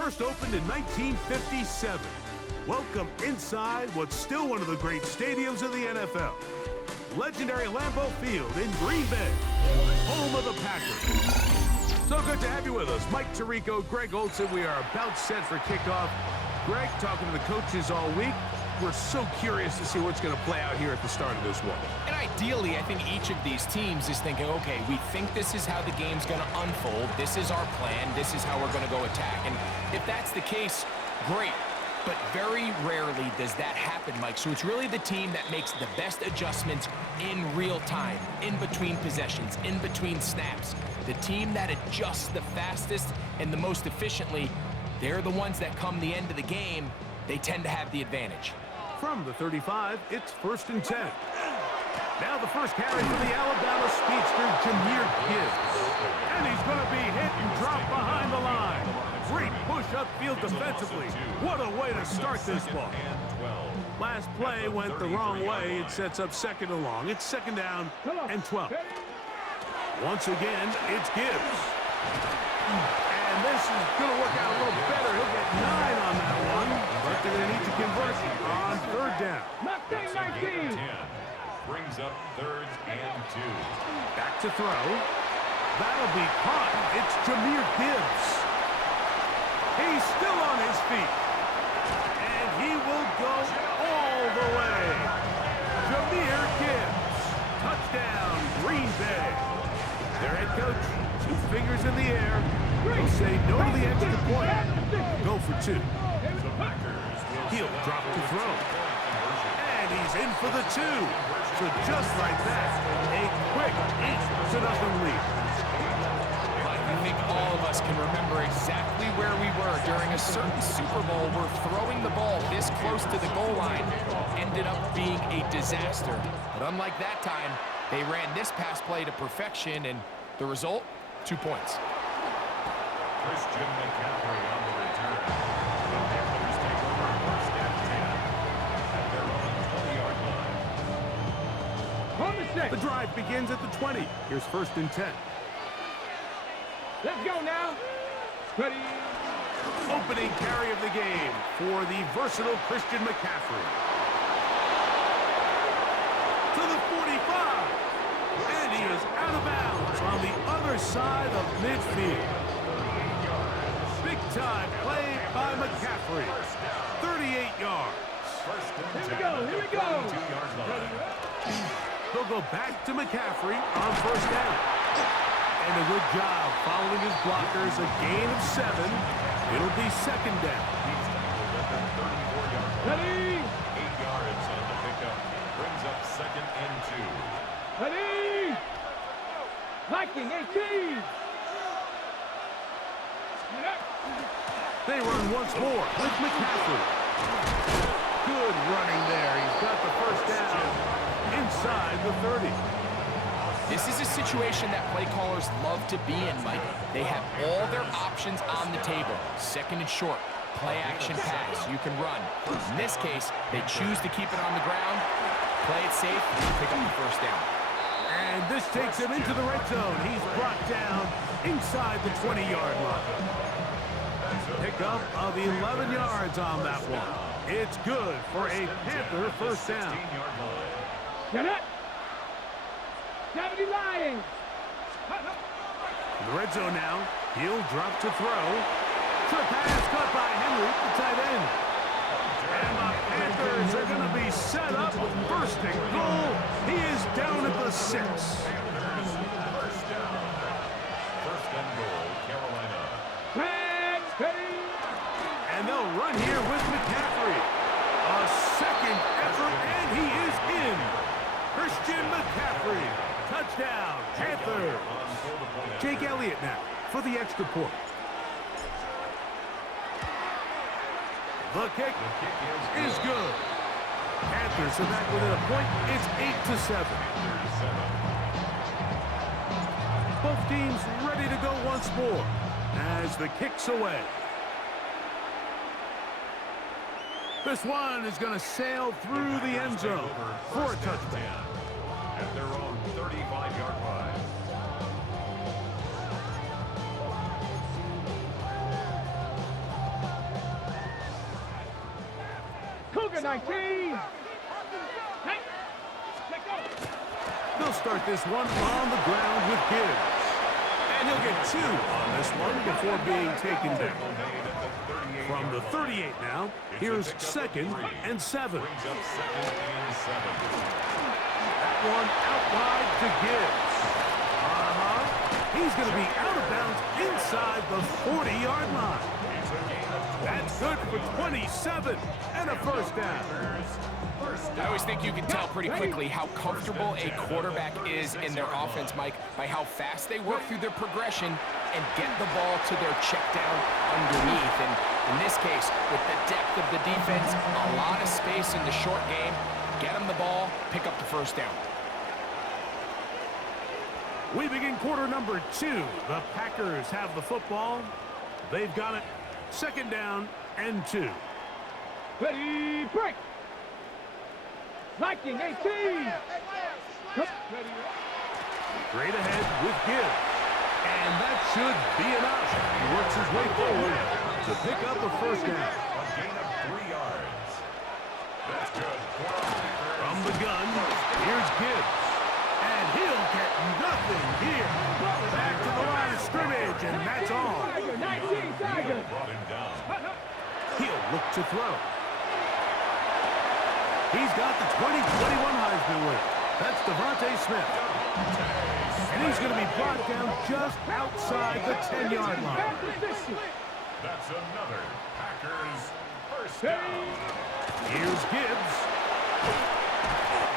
first opened in 1957. Welcome inside what's still one of the great stadiums of the NFL. Legendary Lambeau Field in Green Bay, home of the Packers. So good to have you with us. Mike Tirico, Greg Olson. We are about set for kickoff. Greg, talking to the coaches all week. We're so curious to see what's going to play out here at the start of this one. And ideally, I think each of these teams is thinking, okay, we think this is how the game's going to unfold. This is our plan. This is how we're going to go attack. And if that's the case, great. But very rarely does that happen, Mike. So it's really the team that makes the best adjustments in real time, in between possessions, in between snaps. The team that adjusts the fastest and the most efficiently, they're the ones that come the end of the game, they tend to have the advantage. From the 35, it's 1st and 10. Now the first carry for the Alabama speedster, Jahmyr Gibbs. And he's going to be hit and dropped behind the line. Great push upfield defensively. What a way to start this ball. Last play went the wrong way. It sets up 2nd and long. It's 2nd down and 12. Once again, it's Gibbs. And this is going to work out a little better. He'll get 9 on that one. But they're going to need to convert on 3rd down. 19. Brings up 3rd and 2. Back to throw. That'll be caught. It's Jahmyr Gibbs. He's still on his feet. And he will go all the way. Jahmyr Gibbs. Touchdown, Green Bay. Their head coach, 2 fingers in the air. He'll say no to the extra point. Go for 2. He'll drop to throw. And he's in for the 2. So just like that, a quick 8-0 lead. I think all of us can remember exactly where we were during a certain Super Bowl where throwing the ball this close to the goal line ended up being a disaster. But unlike that time, they ran this pass play to perfection, and the result, 2 points. Christian McCaffrey on the return. The Panthers take over 1st and 10 at their own 20-yard line. The drive begins at the 20. Here's 1st and 10. Let's go now. Ready. Opening carry of the game for the versatile Christian McCaffrey. To the 45. And he is out of bounds on the other side of midfield. Big time play by McCaffrey. 38 yards. Here we go. They'll go back to McCaffrey on 1st down. And a good job following his blockers, a gain of 7. It'll be 2nd down. Ready. 8 yards on the pickup. Brings up 2nd and 2. Ready. Viking 18. They run once more with McCaffrey. Good running there. He's got the 1st down inside the 30. This is a situation that play callers love to be in, Mike. They have all their options on the table. 2nd and short, play action pass. You can run. In this case, they choose to keep it on the ground, play it safe, and pick up the 1st down. And this takes him into the red zone. He's brought down inside the 20-yard line. Pickup of 11 yards on that one. It's good for a Panther 1st down. Get it. 70 Lions. In the red zone now. He'll drop to throw. Trip pass caught by Henry, the tight end. And the Panthers are going to be set up with 1st and goal. He is down at the 6. 1st down. 1st and goal, Carolina. And they'll run here with McCaffrey. A 2nd effort, and he is in. Christian McCaffrey. Touchdown, Panther. Jake Elliott now for the extra point. The kick is good. Panthers are back within a point. It's 8-7. Both teams ready to go once more as the kick's away. This one is going to sail through the end zone for a touchdown. At their own 35-yard line. Second 19. Hey, let go. They'll start this one on the ground with Gibbs. And he'll get 2 on this one before being taken down. From the 38 now, here's 2nd and 7. That one out wide to Gibbs. He's going to be out of bounds inside the 40-yard line. That's good for 27 and a first down. I always think you can tell pretty quickly how comfortable a quarterback is in their offense, Mike, by how fast they work through their progression and get the ball to their check down underneath. And in this case, with the depth of the defense, a lot of space in the short game, get them the ball, pick up the first down. We begin quarter number 2. The Packers have the football. They've got it. 2nd down and 2. Ready, break. Liking 18. Ready. Straight ahead with Gibbs. And that should be enough. He works his way forward to pick up a first down. A gain of 3 yards. That's good. From the gun, here's Gibbs. And he'll get nothing here. Back to the line of scrimmage, and that's all. 19 Tiger. Brought him down. He'll look to throw. He's got the 2021 Heisman winner. That's Devontae Smith. And he's going to be brought down just outside the 10-yard line. That's another Packers first down. Here's Gibbs.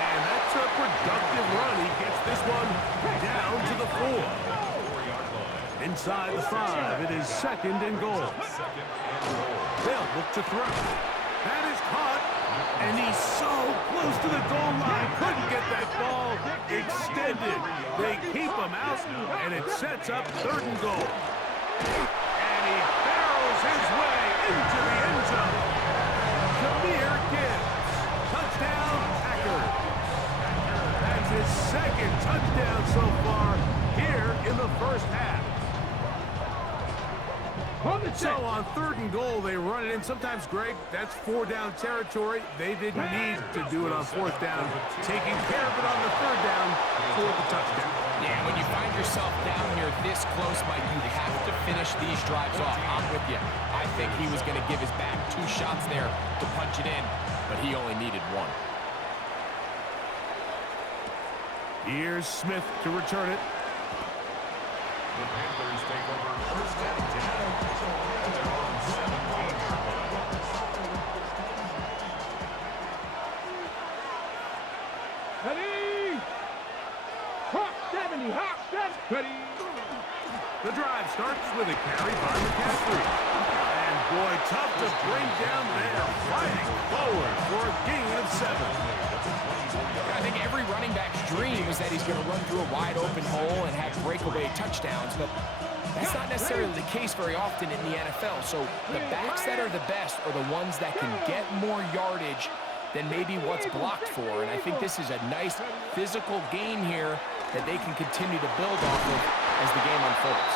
And that's a productive run. He gets this one down to the 4. 4-yard line. Inside the 5, it is 2nd and goal. They'll look to throw. That is caught. And he's so close to the goal line. Couldn't get that ball extended. They keep him out, and it sets up 3rd and goal. And he barrels his way into the end zone. Jameer Gibbs. Touchdown, Packers. That's his 2nd touchdown so far here in the first half. So on 3rd and goal, they run it in. Sometimes, Greg, that's 4-down territory. They didn't need to do it on 4th down. Taking care of it on the 3rd down for the touchdown. Yeah, when you find yourself down here this close, Mike, you have to finish these drives off. I'm with you. I think he was going to give his back 2 shots there to punch it in, but he only needed 1. Here's Smith to return it. The Panthers take over first and 10. And they're on 17-yard line. Ready. Hawk 70. Hawk 70. Ready. The drive starts with a carry by McCaffrey. And boy, tough to bring down there. Fighting forward for a gain of 7. I think every running back's dream is that he's going to run through a wide open hole and have breakaway touchdowns, but that's not necessarily the case very often in the NFL. So the backs that are the best are the ones that can get more yardage than maybe what's blocked for. And I think this is a nice physical game here that they can continue to build off of as the game unfolds.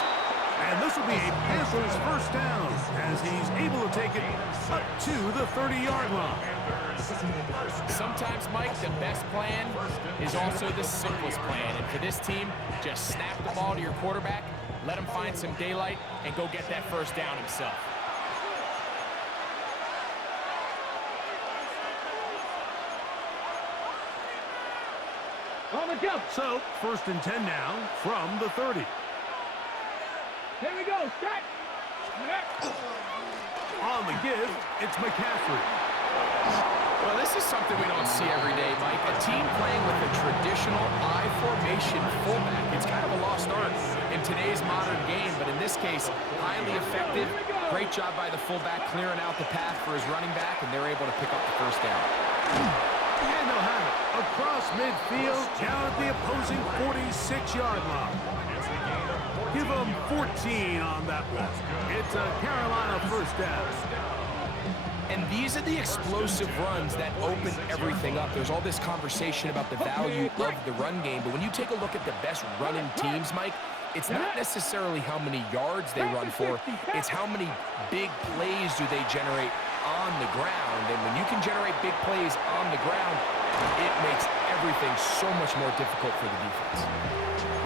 And this will be a Panthers first down as he's able to take it up to the 30-yard line. Sometimes, Mike, the best plan is also the simplest plan. And for this team, just snap the ball to your quarterback, let him find some daylight, and go get that first down himself. On the go. So, 1st and 10 now from the 30. Here we go. Set. On the give, it's McCaffrey. Well, this is something we don't see every day, Mike. A team playing with a traditional I formation fullback. It's kind of a lost art in today's modern game, but in this case, highly effective. Great job by the fullback clearing out the path for his running back, and they're able to pick up the first down. And they'll have it across midfield, down at the opposing 46-yard line. Give them 14 on that one. It's a Carolina first down. And these are the explosive runs that open everything up. There's all this conversation about the value of the run game, but when you take a look at the best running teams, Mike, it's not necessarily how many yards they run for, it's how many big plays do they generate on the ground, and when you can generate big plays on the ground, it makes everything so much more difficult for the defense.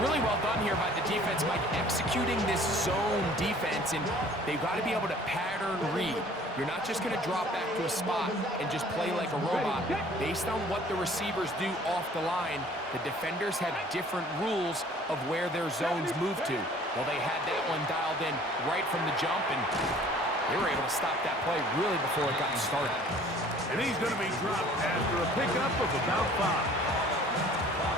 Really well done here by the defense, Mike, executing this zone defense, and they've got to be able to pattern read. You're not just going to drop back to a spot and just play like a robot. Based on what the receivers do off the line, the defenders have different rules of where their zones move to. Well, they had that one dialed in right from the jump, and they were able to stop that play really before it got started. And he's going to be dropped after a pickup of about 5.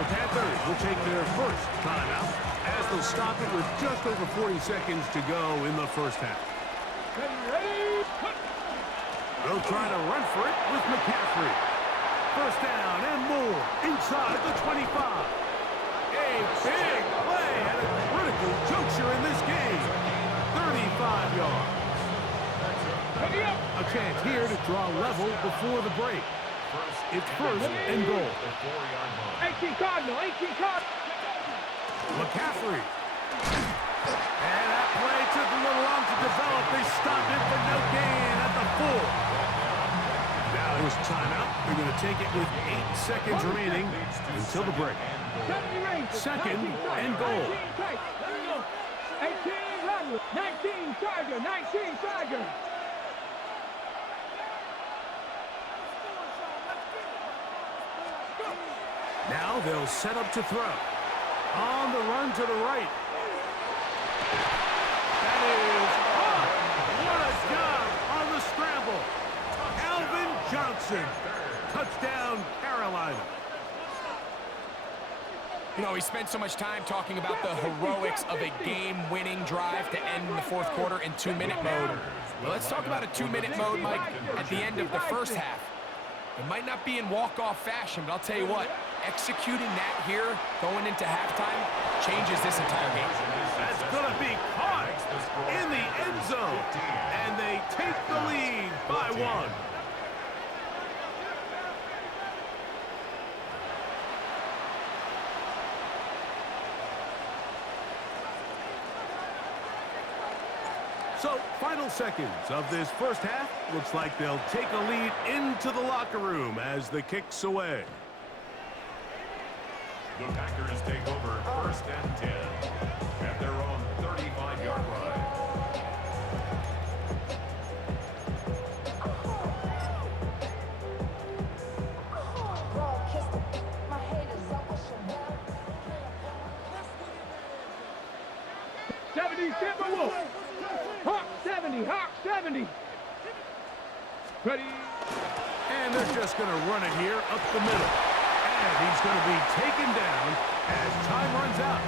The Panthers will take their first timeout as they'll stop it with just over 40 seconds to go in the first half. They'll try to run for it with McCaffrey. First down and more inside the 25. A big play at a critical juncture in this game. 35 yards. A chance here to draw level before the break. It's first and goal. 18 Cardinal, 18 Cardinal. McCaffrey. And that play took a little long to develop. They stopped it for no gain at the 4. Now here's timeout. They're going to take it with 8 seconds remaining until the break. Second and goal. 18 Rodgers, 19 Tiger, 19 Tiger. Now they'll set up to throw. On the run to the right. That is caught. What a job on the scramble. Alvin Johnson. Touchdown, Carolina. You know, we spent so much time talking about the heroics of a game-winning drive to end the fourth quarter in 2-minute mode. Well, let's talk about a 2-minute mode, Mike, at the end of the first half. It might not be in walk-off fashion, but I'll tell you what, executing that here, going into halftime, changes this entire game. That's going to be caught in the end zone, and they take the lead by 1. So, final seconds of this first half. Looks like they'll take a lead into the locker room as the kick's away. The Packers take over first and 10 at their own 35-yard line. Hawk 70, Hawk 70. Ready. And they're just going to run it here up the middle. And he's going to be taken down as time runs out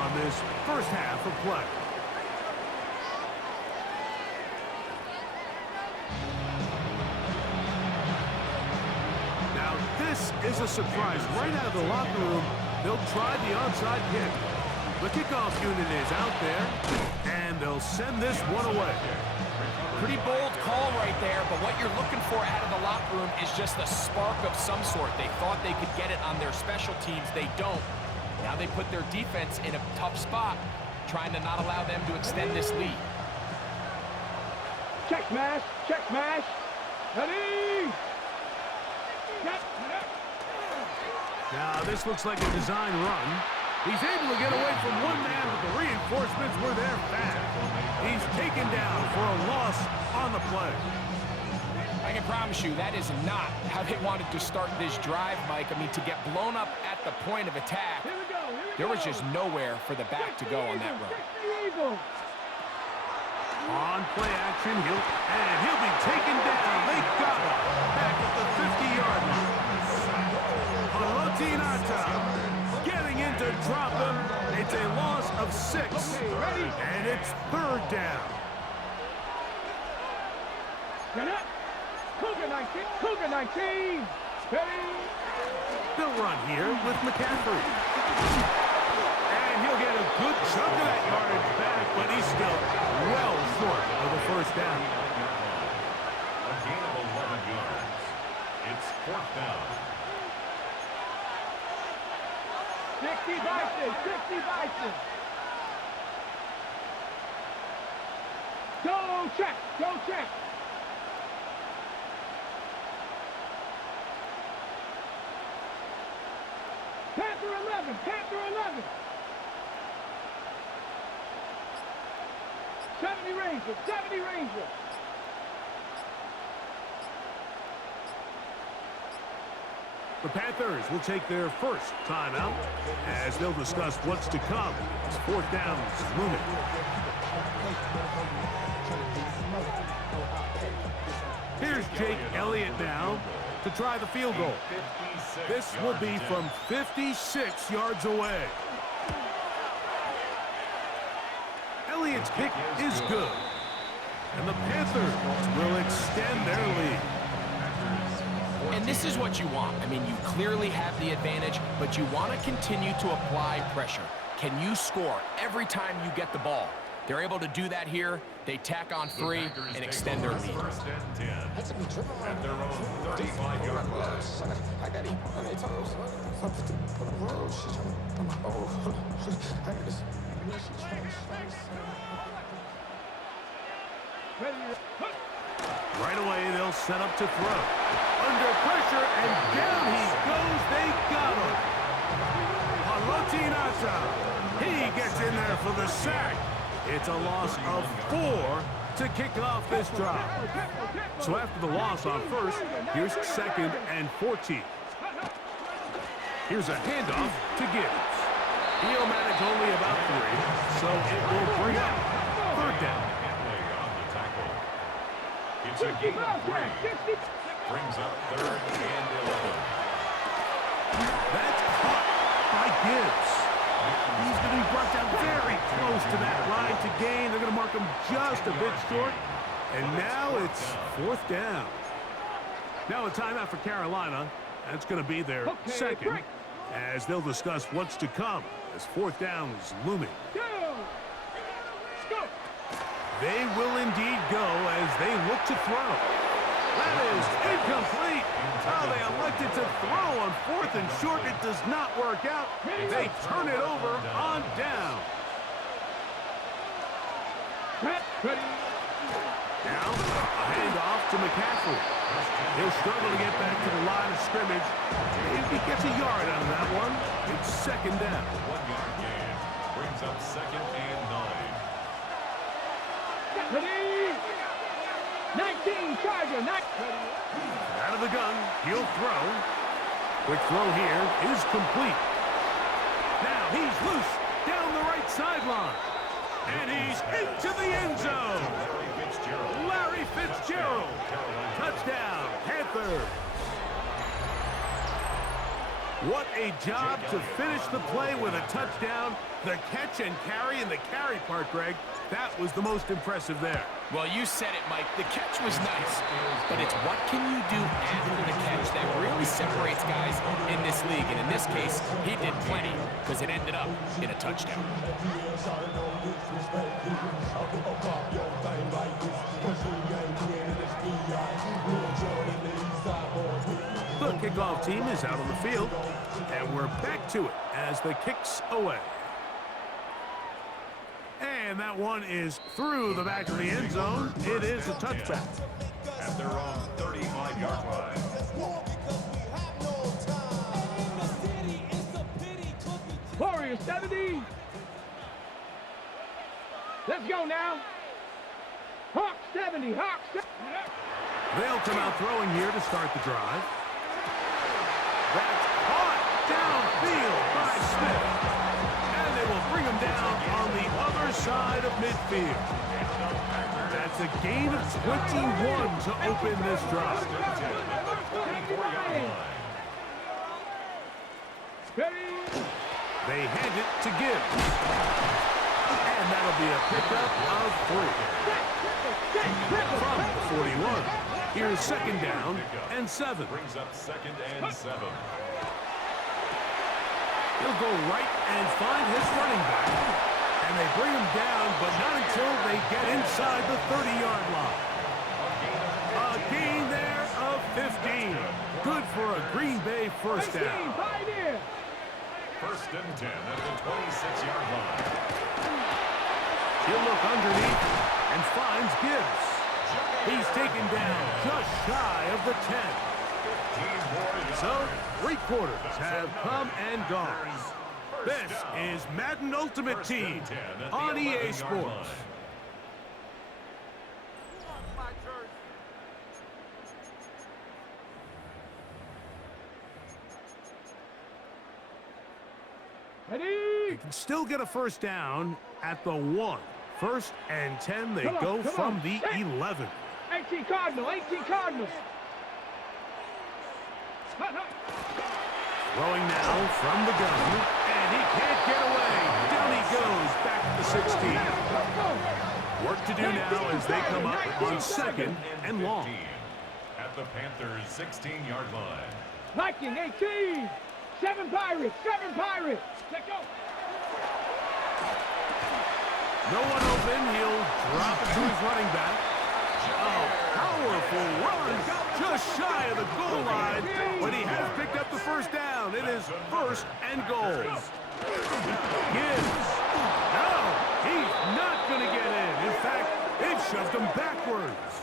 on this first half of play. Now, this is a surprise. Right out of the locker room, they'll try the onside kick. The kickoff unit is out there, and they'll send this one away. Pretty bold call right there, but what you're looking for out of the locker room is just a spark of some sort. They thought they could get it on their special teams. They don't. Now they put their defense in a tough spot, trying to not allow them to extend this lead. Check smash, check smash. Ready. Check. Now this looks like a design run. He's able to get away from one man, but the reinforcements were there fast. He's taken down for a loss on the play. I can promise you that is not how they wanted to start this drive, Mike. I mean, to get blown up at the point of attack, there was just nowhere for the back to go on that run. On play action, he'll be taken down. They got him back at the 50-yard line. Palotinata getting in to drop him. It's a loss of 6. And it's third down. Get up. Cougar 19. Cougar 19. Ready. They'll run here with McCaffrey. And he'll get a good chunk of that yardage back, but he's still well short of the first down. A gain of 11 yards. It's fourth down. 60 Bison. 60 Bison. Go check. Go check. Panther 11, Panther 11. 70 Ranger, 70 Ranger. The Panthers will take their first timeout as they'll discuss what's to come. It's fourth downs looming. Here's Jake Elliott now to try the field goal. This will be from 56 yards away. Elliott's kick is good. And the Panthers will extend their lead. And this is what you want. I mean, you clearly have the advantage, but you want to continue to apply pressure. Can you score every time you get the ball? They're able to do that here. They tack on 3 and extend their lead. First and 10 at their own 35-yard line. Right away, they'll set up to throw. Under pressure, and down he goes. They got him. Palotinata. He gets in there for the sack. It's a loss of 4 to kick off this drive. So after the loss on first, here's second and 14. Here's a handoff to Gibbs. He'll manage only about 3, so it will bring up third down. It's a gain of 3. Brings up third and 11. That's caught by Gibbs. He's going to be brought down very close to that line to gain. They're going to mark him just a bit short. And now it's fourth down. Now a timeout for Carolina. That's going to be their second as they'll discuss what's to come as fourth down is looming. They will indeed go as they look to throw. That is incomplete. Oh, they elected to throw on fourth and short. It does not work out. They turn it over on down. Now, a handoff to McCaffrey. He'll struggle to get back to the line of scrimmage. If he gets a yard out of that one, it's second down. 1-yard gain. Brings up second and 9. 19 Charger, Out of the gun, he'll throw. Quick throw here is complete. Now he's loose down the right sideline. And he's into the end zone. Larry Fitzgerald. Touchdown, Panthers. What a job to finish the play with a touchdown. The catch and carry, and the carry part, Greg, that was the most impressive there. Well, you said it, Mike. The catch was nice, but it's what can you do after the catch that really separates guys in this league. And in this case, he did plenty because it ended up in a touchdown. The kickoff team is out on the field, and we're back to it as the kick's away. And that one is through the back of the end zone. It is a touchback. At their own 35-yard line. Warriors 70. Let's go now. Hawk 70, Hawk 70. They'll come out throwing here to start the drive. That's caught downfield by Smith. And they will bring him down on the other side of midfield. That's a gain of 21 to open this drive. They hand it to Gibbs. And that'll be a pickup of 3. From the 41. Here's second down and 7. Brings up second and 7. He'll go right and find his running back. And they bring him down, but not until they get inside the 30-yard line. A gain there of 15. Good for a Green Bay first down. First and 10 at the 26-yard line. He'll look underneath and finds Gibbs. He's taken down just shy of the 10. 15 more So, 3 quarters have come and gone. This is Madden Ultimate Team on EA Sports. Ready? They can still get a first down at the 1. 1st and 10, they go from the 11. 18 Cardinal, 18 Cardinal. Throwing now from the gun, and he can't get away. Down he goes, back to the 16. Work to do now as they come up on 2nd and long. At the Panthers' 16-yard line. Viking, 18. 7 Pirates, 7 Pirates. Let's go. No one open, he'll drop it to his running back. Oh, powerful run, just shy of the goal line, but he has picked up the first down. It is 1st and goal. Gibbs. No, he's not going to get in. In fact, they've shoved him backwards.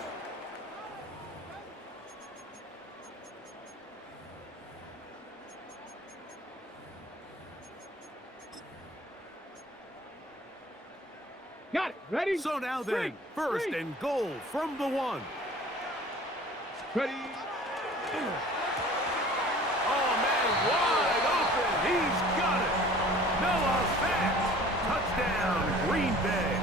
Got it. Ready? So now then, 1st and goal from the 1. Ready? Oh, man, wide open. He's got it. Noah Fant. Touchdown, Green Bay.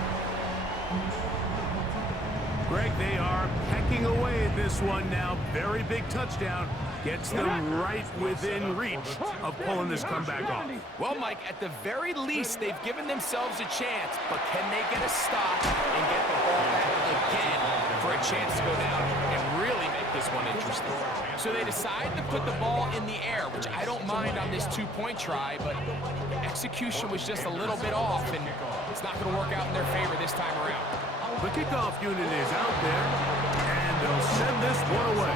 Greg, they are pecking away at this one now. Very big touchdown. Gets them right within reach of pulling this comeback off. Well, Mike, at the very least, they've given themselves a chance, but can they get a stop and get the ball back again for a chance to go down and really make this one interesting? So they decide to put the ball in the air, which I don't mind on this 2-point try, but the execution was just a little bit off, and it's not going to work out in their favor this time around. The kickoff unit is out there, and they'll send this one away.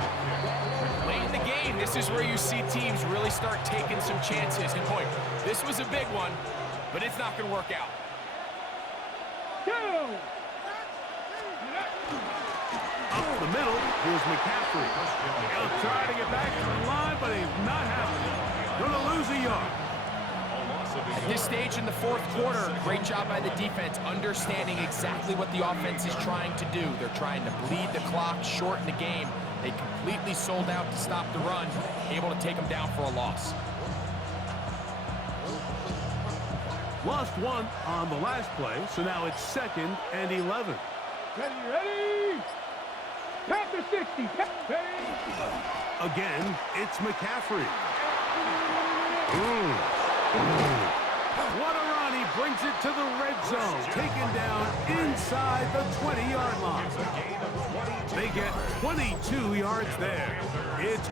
Late in the game, this is where you see teams really start taking some chances. And boy, this was a big one, but it's not going to work out. Go! Up the middle, here's McCaffrey. He'll try to get back to the line, but he's not happening. Going to lose a yard. At this stage in the 4th quarter, great job by the defense, understanding exactly what the offense is trying to do. They're trying to bleed the clock, shorten the game. They completely sold out to stop the run, able to take them down for a loss. Lost 1 on the last play, so now it's 2nd and 11. Ready, ready! Panther 60, ready! Again, it's McCaffrey. What a run! He brings it to the red zone, taken down inside the 20-yard line. They get 22 yards there. It's